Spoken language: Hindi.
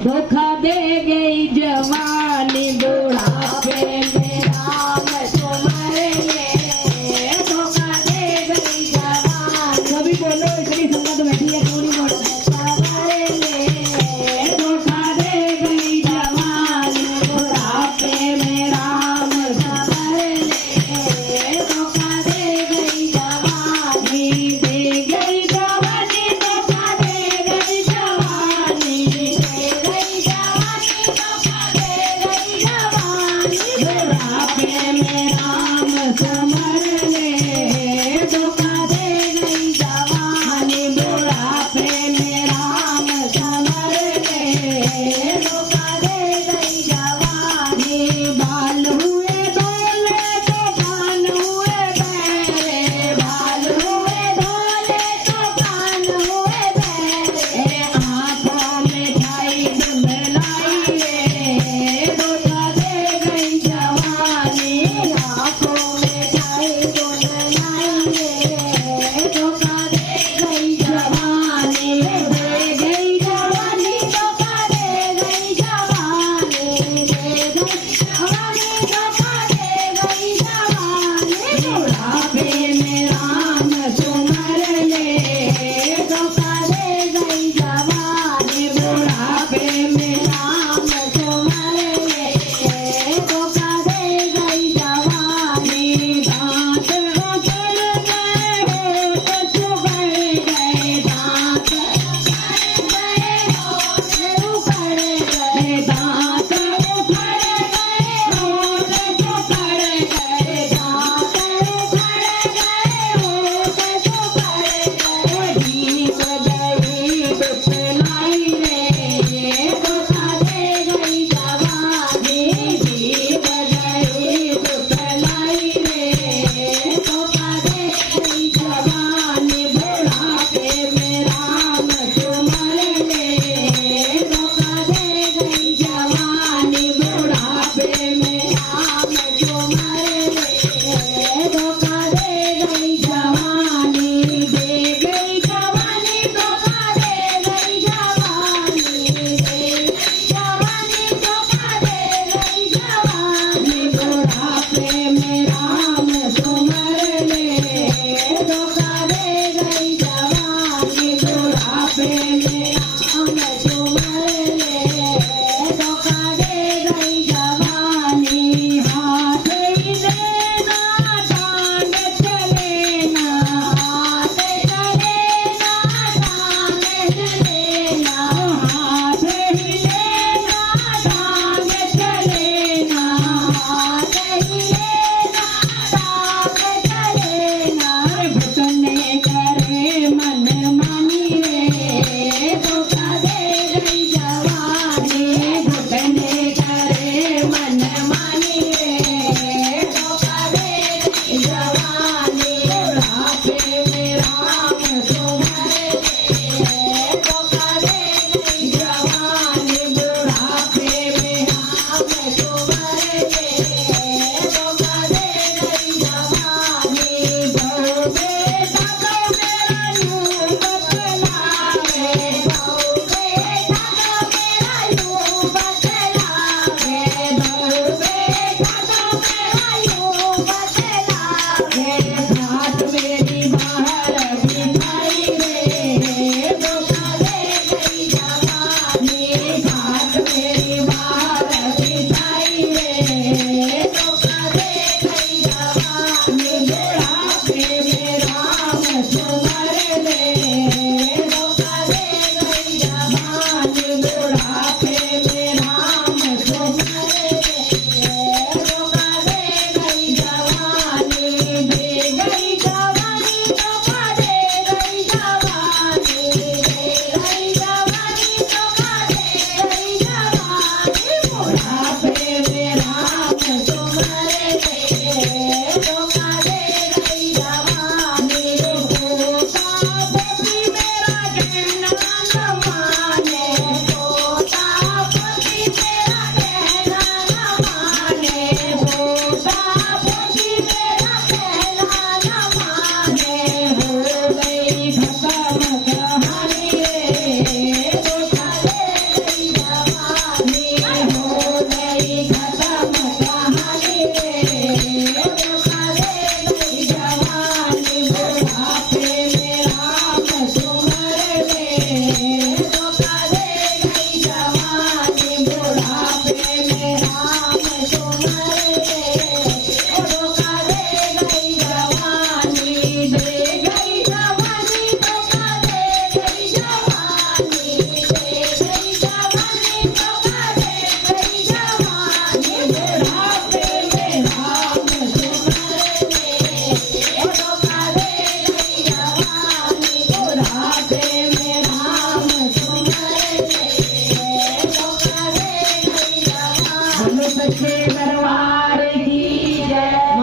धोखा दे गई जवानी बुढ़ापे में राम तुम्हारे धोखा दे गई जवानी। सभी बोलो इतनी संगत बैठी है पूरी बोलो धोखा दे गई जवानी बुढ़ापे में राम तुम्हारे धोखा दे गई जवानी। दे गई जवानी धोखा दे गई जवानी। बुढ़ापे में राम समर ले धोखा दे गई जवानी। बुढ़ापे में राम समर ले धोखा दे गई जवानी। बाल हुए धोले तो कान हुए बहरे। बाल हुए धोले तो कान हुए बहरे। आंखों में छाई धुंधलाई धोखा दे गई जवानी। आंखों में छाई धुंधलाई धोखा दे गई जवानी। दे गई जवानी धोखा दे गई जवानी। दे गई जवानी धोखा दे गई जवानी। बुढ़ापे में राम तुम्हार ले धोखा दे गई जवानी। बुढ़ापे में राम तुम्हार ले धोखा दे गई जवानी। दांत उखड़ गए होठ चुभड़ गए। दांत उखड़ गए होठ उखड़ गए। दांत उखड़ गए होठ चुभड़ गए। दांत उखड़ गए होठ चुभड़ गए। दीप गई दुपलाई रे धोखा दे गई जवानी। दीप गई दुपलाई रे धोखा दे गई जवानी। बुढ़ापे में राम तुम्हारे ले धोखा दे गई जवानी। बुढ़ापे में राम तुम्हारे ले धोखा दे गई जवानी। दे गई जवानी धोखा दे गई जवानी। दे गई जवानी धोखा दे गई जवानी। बुढ़ापे में राम तुम्हारे ले धोखा दे गई जवानी। बुढ़ापे में राम तुम्हारे ले धोखा दे गई जवानी। हाथ ही लेना टांग चलेना। हाथ चलेना टांग चलेना। हाथ ही लेना टांग चलेना। हाथ ही लेना टांग चलेना। घुटने करे मन मानी रे धोखा दे गई जवानी। घुटने करे मन मानी रे धोखा दे गई जवानी। बुढ़ापे में राम तुम्हारे ले धोखा दे गई जवानी। बुढ़ापे में राम तुम्हारे ले धोखा दे गई जवानी। बहु बेटा तो मेरा यूं बतलावे। बहु बेटा तो मेरा यूं बतलावे। बहु बेटा तो मेरा यूं बतलावे। घाट मेरी बाहर बिठाई रे धोखा दे गई जवानी। घाट मेरी